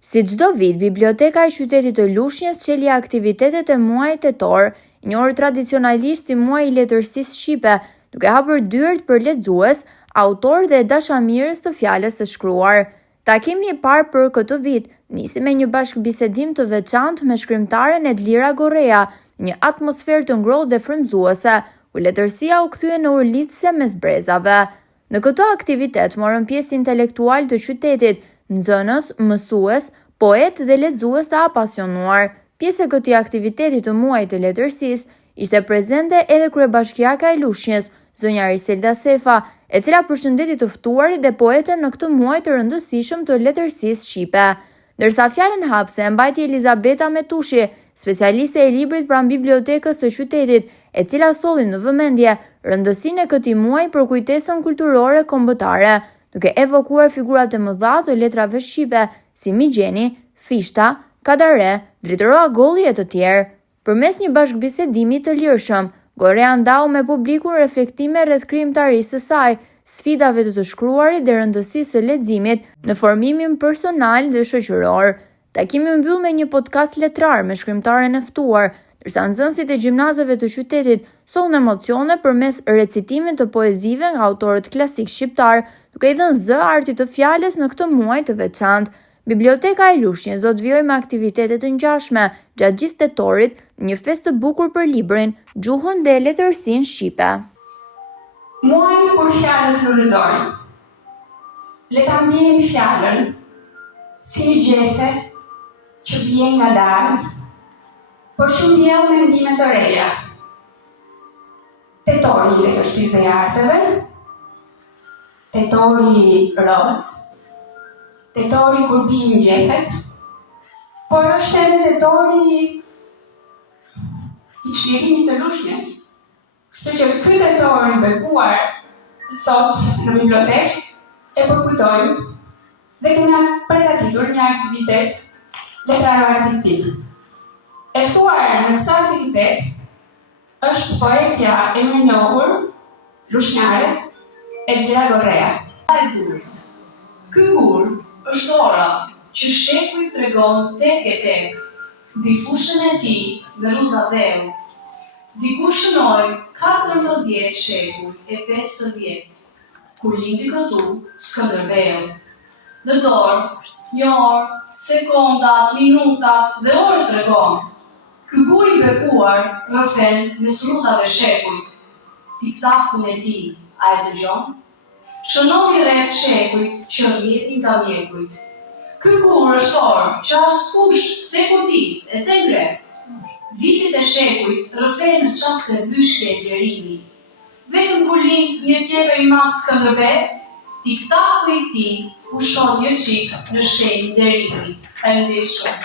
Si çdo vit, Biblioteka e Qytetit të Lushnjës çeli aktivitetet e muajit tetor, i njohur tradicionalisht si muaji i letërsisë shqipe, duke hapur dyert për lexues, autorë dhe dashamirës të fjalës së shkruar. Takimi i parë për këtë vit nisi me një bashkëbisedim të veçantë me shkrimtaren Edlira Gorrea, një atmosferë të ngrohtë dhe frymëzuese, ku letërsia u kthye në urlitëse mes brezave. Në këtë aktivitet morën pjesë intelektual të qytetit, nxënës, mësues, poet dhe lexues të apasionuar. Pjesë e këtij aktiviteti të muajit të letërsisë ishte prezente edhe kryebashkiaka e Lushnjës, zonja Riselda Sefa, e cila përshëndeti të ftuarit dhe poetën në këtë muaj të rëndësishëm të letërsisë shqipe. Ndërsa fjalën hapse e mbajti Elizabeta Metushi, specialiste e librit pranë bibliotekës së qytetit, e cila solli në vëmendje rëndësinë e këtij muaji për kujtesën kulturore kombëtare, duke evokuar figurat e mëdha të letrave shqipe si Migjeni, Fishta, Kadare, Dritëroa Golli e të tjerë. Përmes një bashkëbisedimi të lirshëm, Gorrea ndau me publikun reflektime rreth krijimtarisë së saj, sfidave të shkruarit dhe rëndësisë së leximit në formimin personal dhe shoqëror. Takimi u mbyll me një podcast letrar me shkrimtaren e ftuar, ndërsa nxënësit e gjimnazeve të qytetit sollën emocione përmes recitimit të poezive nga autorët klasik shqiptar, duke i dhënë zë artit të fjalës në këtë muaj të veçantë. Biblioteka e Lushnjës do të vijojë me aktivitete të ngjashme gjatë gjithë tetorit, një festë të bukur për librin, gjuhën dhe letërsinë shqipe. Muaji kur fjalët flurizojnë. Le ta ndjejmë fjalën si një gjethe që bie ngadalë, por që mbjell mendime të reja. Tetori i letërsisë dhe arteve, tetori roz, tetori kur bijnë gjethet, por është edhe tetori i çlirimit të Lushnjës. Kështu që ky tetor i bekuar sot në bibliotekë e përkujtojmë dhe kemi përgatitur një aktivitet letrar-artistik. E ftuar në këtë aktivitet është poetja e njohur lushnjare Edlira Gorrea. Ky gur është ora që sheku i tregon tek e tek, mbi fushën e tij me rrudha dheu. Diku shënoi 14 shekuj e 50, kur lindi këtu Skënderbeu. Në dorë, një orë, sekondat, minutat dhe orë tregon. Ky gur i bekuar rrëfen mes rrudhave shekujt. Tiktakun e tij, a e dëgjon? Shënoni rreth shekujt që rrjedhin nga mjekujt. Ky gur është orë që askush se kurdis e se ngre. Vitet e shekujt rrëfen në çaste vyshke e blerimi. Vetëm kur lind një tjetër i madh Skënderbeu, tiktaku i tij u shoh një çik në shenjë derimi. Faleminderit shumë.